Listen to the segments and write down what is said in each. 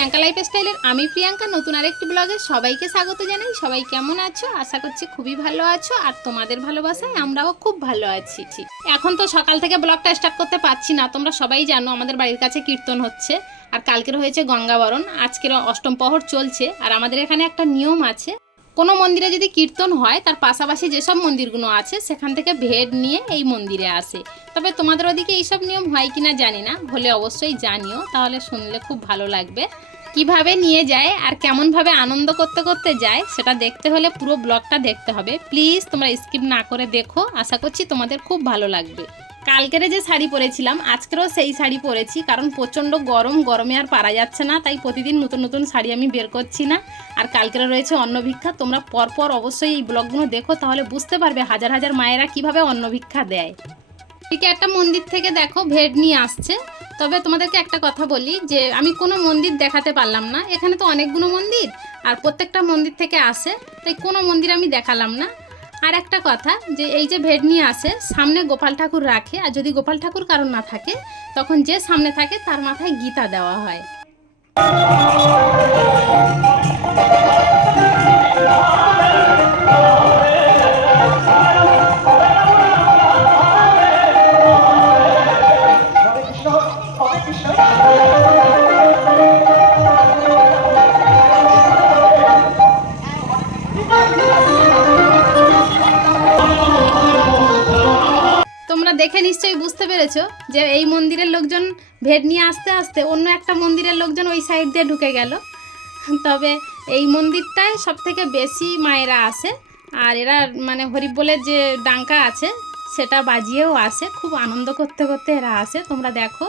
Priyanka life স্টাইলের আমি প্রিয়াঙ্কা। নতুন আরেকটি ব্লগে সবাইকে স্বাগত জানাই। সবাই কেমন আছো? আশা করছি খুবই ভালো আছো। আর তোমাদের ভালোবাসায় আমরাও খুব ভালো আছি। এখন তো সকাল থেকে ব্লগটা স্টার্ট করতে পারছি না। তোমরা সবাই জানো আমাদের বাড়ির কাছে কীর্তন হচ্ছে। আর কালকের হয়েছে গঙ্গাবরণ। আজকের অষ্টম প্রহর চলছে। আর আমাদের এখানে একটা নিয়ম আছে। কোনো মন্দিরে যদি কীর্তন হয়, তার পাশাপাশি যেসব মন্দিরগুলো আছে, সেখান থেকে ভেট নিয়ে এই মন্দিরে আসে। তবে তোমাদের ওদিকে এইসব নিয়ম হয় কিনা জানি না। হলে অবশ্যই জানিও। তাহলে শুনলে খুব ভালো লাগবে। কীভাবে নিয়ে যায় আর কেমনভাবে আনন্দ করতে করতে যায়, সেটা দেখতে হলে পুরো ব্লগটা দেখতে হবে। প্লিজ তোমরা স্কিপ না করে দেখো, আশা করছি তোমাদের খুব ভালো লাগবে। কালকেরে যে শাড়ি পরেছিলাম, আজকেরও সেই শাড়ি পরেছি, কারণ প্রচণ্ড গরম, গরমে আর পারা যাচ্ছে না, তাই প্রতিদিন নতুন নতুন শাড়ি আমি বের করছি না। আর কালকেরে রয়েছে অন্নভিক্ষা, তোমরা পরপর অবশ্যই এই ব্লগগুলো দেখো, তাহলে বুঝতে পারবে হাজার হাজার মায়েরা কীভাবে অন্নভিক্ষা দেয়। ঠিক একটা মন্দির থেকে দেখো, ভেট নিয়ে আসছে। তবে তোমাদেরকে একটা কথা বলি যে আমি কোনো মন্দির দেখাতে পারলাম না। এখানে তো অনেকগুলো মন্দির আর প্রত্যেকটা মন্দির থেকে আসে, তাই কোনো মন্দির আমি দেখালাম না। আর একটা কথা যে এই যে ভেট নিয়ে আসে সামনে গোপাল ঠাকুর রাখে আর যদি গোপাল ঠাকুর কারণ না থাকে, তখন যে সামনে থাকে তার মাথায় গীতা দেওয়া হয়। তোমরা দেখে নিশ্চয়ই বুঝতে পেরেছ যে এই মন্দিরের লোকজন ভেট নিয়ে আসতে আসতে অন্য একটা মন্দিরের লোকজন ওই সাইড দিয়ে ঢুকে গেল। তবে এই মন্দিরটায় সব থেকে বেশি মায়েরা আসে আর এরা মানে হরিব বলে যে ডাঙ্কা আছে সেটা বাজিয়েও আসে, খুব আনন্দ করতে করতে এরা আসে। তোমরা দেখো।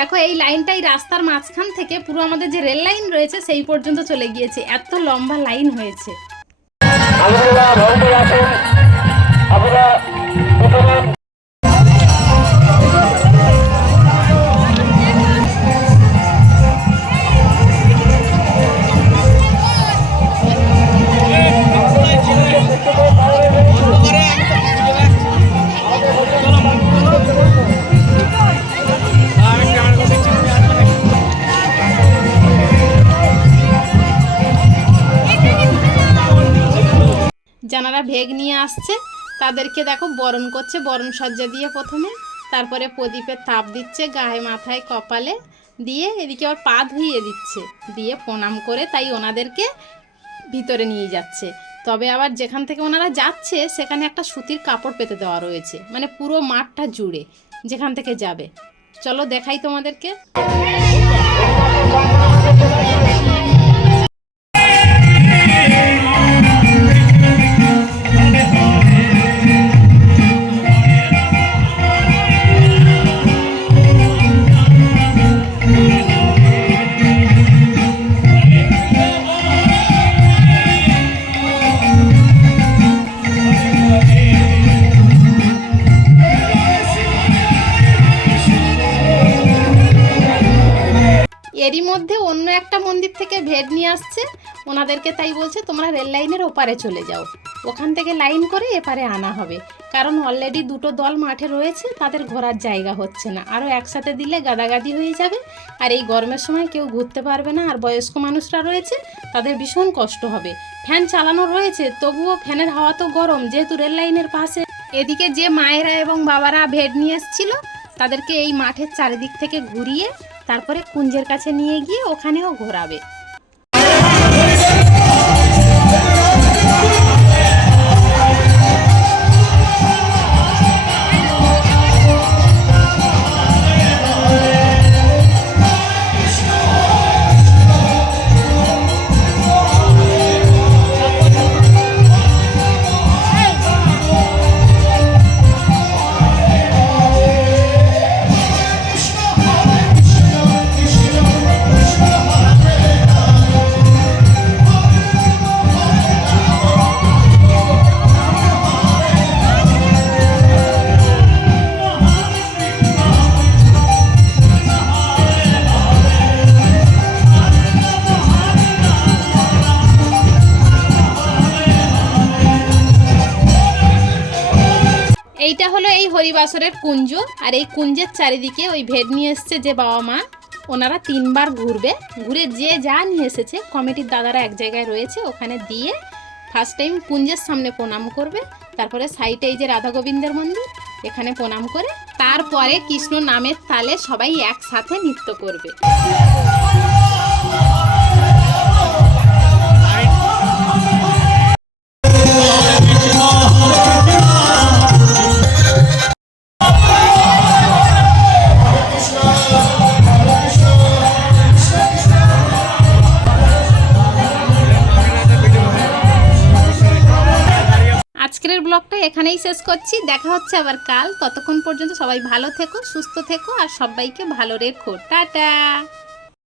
দেখো, এই লাইনটাই রাস্তার মাঝখান থেকে পুরো আমাদের যে রেল লাইন রয়েছে, সেই পর্যন্ত চলে গিয়েছে। এত লম্বা লাইন হয়েছে। যারা ভেগ নিয়ে আসছে। তাদেরকে দেখো বরণ করছে, বরণ সজ্জা দিয়ে প্রথমে। তারপরে প্রদীপের তাপ দিচ্ছে গায়ে মাথায় কপালে দিয়ে এদিকে আবার পা ধুইয়ে দিচ্ছে। দিয়ে প্রণাম করে তাই ওনাদেরকে ভিতরে নিয়ে যাচ্ছে। তবে আবার যেখান থেকে ওনারা যাচ্ছে, সেখানে একটা সুতির কাপড় পেতে দেওয়া রয়েছে। মানে পুরো মাঠটা জুড়ে যেখান থেকে যাবে। চলো দেখাই তোমাদেরকে। এরই মধ্যে অন্য একটা মন্দির থেকে ভেট নিয়ে আসছে। ওনাদেরকে তাই বলছে, তোমরা রেল লাইনের ওপারে চলে যাও। ওখান থেকে লাইন করে এপারে আনা হবে। কারণ অলরেডি দুটো দল মাঠে রয়েছে, তাদের ঘোরার জায়গা হচ্ছে না। আরও একসাথে দিলে গাদাগাদি হয়ে যাবে। আর এই গরমের সময় কেউ ঘুরতে পারবে না। আর বয়স্ক মানুষরা রয়েছে, তাদের ভীষণ কষ্ট হবে। ফ্যান চালানো রয়েছে, তবুও ফ্যানের হাওয়া তো গরম। যেহেতু রেল লাইনের পাশে এদিকে যে মায়েরা এবং বাবারা ভেট নিয়ে এসেছিল তাদেরকে এই মাঠের চারিদিক থেকে ঘুরিয়ে তারপরে কুঞ্জের কাছে নিয়ে গিয়ে ওখানেও ঘোরাবে। এইটা হলো এই হরিবাসরের কুঞ্জ, আর এই কুঞ্জের চারিদিকে ওই ভেদ নিয়ে এসছে যে বাবা মা, ওনারা তিনবার ঘুরবে। ঘুরে যে যা নিয়ে এসেছে, কমিটির দাদারা এক জায়গায় রয়েছে, ওখানে দিয়ে ফার্স্ট টাইম কুঞ্জের সামনে প্রণাম করবে। তারপরে সাইডে এই যে রাধা গোবিন্দের মন্দির, এখানে প্রণাম করে, তারপরে কৃষ্ণ নামের তালে সবাই একসাথে নৃত্য করবে। ব্লগটা এখানেই শেষ করছি। দেখা হচ্ছে আবার কাল। ততক্ষণ পর্যন্ত সবাই ভালো থেকো, সুস্থ থেকো, আর সবাইকে ভালো রেখো। টাটা!